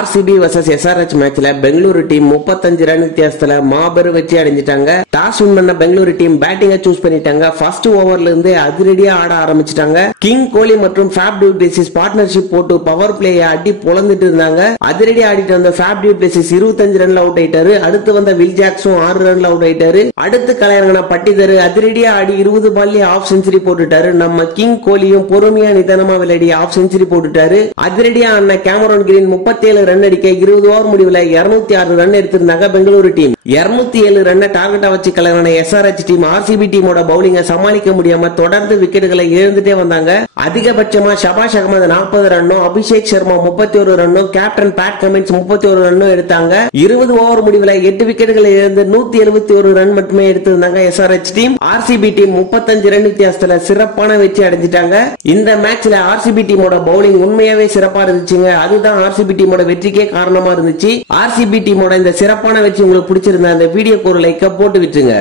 RCB vs SRH மேட்ச்ல Bengaluru team 35 ரன் வித்தியாசத்துல மாபெரும் வெற்றி அடைஞ்சிட்டாங்க. டாஸ் வின் பண்ண பெங்களூரு டீம் பேட்டிங்க சூஸ் பண்ணிட்டாங்க. ஃபர்ஸ்ட் ஓவர்ல இருந்து அதிரடியா ஆட ஆரம்பிச்சிட்டாங்க. கிங் கோலி மற்றும் ஃபேப் டு பிளேசிஸ் பார்ட்னர்ஷிப் போட்டு பவர் பிளேயை அடி பொளந்துட்டு இருந்தாங்க. அதிரடி ஆடிட்டு வந்த ஃபேப் டு பிளேசிஸ் 25 ரன்ல அவுட் ஆயிட்டாரு. அடுத்து வந்த வில் ஜாக்ஸும் 6 ரன்ல அவுட் ஆயிட்டாரு. அடுத்து கலையரங்கன பட்டிதர் அதிரடியா ஆடி 20 பால்ல ஆஃப் செஞ்சுரி போட்டுட்டாரு. நம்ம கிங் கோலியும் பொறுமையா நிதானமா விளையாடி ஆஃப் செஞ்சுரி போட்டுட்டாரு. அதிரடியா ஆன கேமரான் கிரீன் 37 ரன் அடிக்க 20 ஓவர் முடிவுல 206 ரன் எடுத்திருந்தாங்க பெங்களூரு டீம். 207 ரன் டார்கெட்டா வச்சு கலரான SRH டீம் ஆர்சிபி டீமோட பவுலிங்க சமாளிக்க முடியாம தொடர்ந்து விக்கெட்டுகளை இழந்துட்டே வந்தாங்க. அதிகபட்சமா ஷபாஷ் அகமது 40 ரன்னும், அபிஷேக் சர்மா 31 ரன்னும், கேப்டன் பேட் கமின்ஸ் 31 ரன்னும் எடுத்தாங்க. 20 ஓவர் முடிவுல 8 விக்கெட்டுகளை இழந்து 171 ரன் மட்டுமே எடுத்திருந்தாங்க SRH டீம். ஆர்சிபி டீம் 35 ரன் வித்தியாசத்துல சிறப்பான வெற்றி அடைஞ்சிட்டாங்க. இந்த மேட்ச்ல ஆர்சிபி டீமோட பவுலிங் உண்மையாவே சிறப்பா இருந்துச்சுங்க. அதுதான் ஆர்சிபி டீமோட வெற்றிக்கே காரணமா இருந்துச்சு. ஆர்சிபி டீமோட இந்த சிறப்பான வெற்றி உங்களுக்கு பிடிச்சிருந்தா இந்த வீடியோக்கு ஒரு லைக் போட்டு விட்டுருங்க.